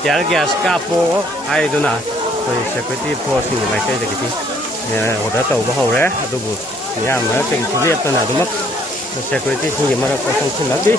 Tiar gas capo ai duna so security force ni mai kai de kiti order tau ba hore adubu ya ma teng chuli atana duma security ni mara ko song chula di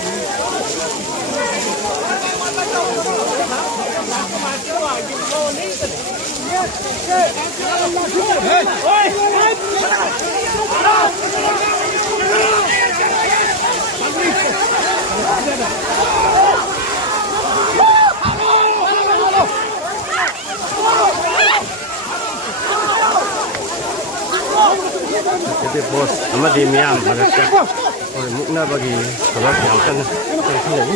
Jadi bos, ama di miam mereka, orang mukna bagi kalau yang kan ini.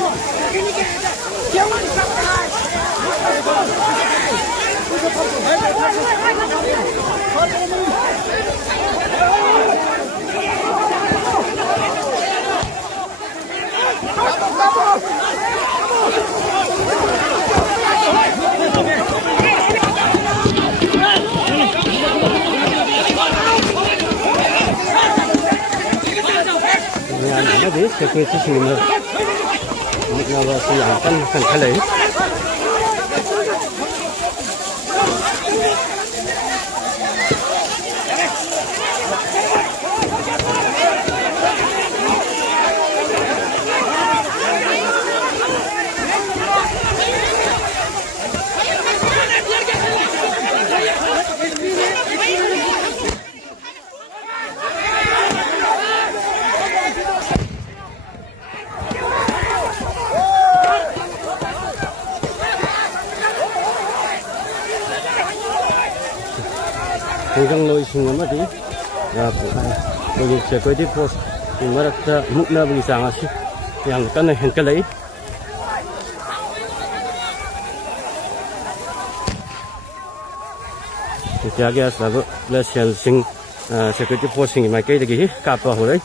Jadi security sini ngawasi yang kan kali. Hanggang loy singa mati ya bagi security force imarakta mukna bagi sangasi yang kan hengkalai jadi agak sahaja lesel sing security force ini macam ini kapa horai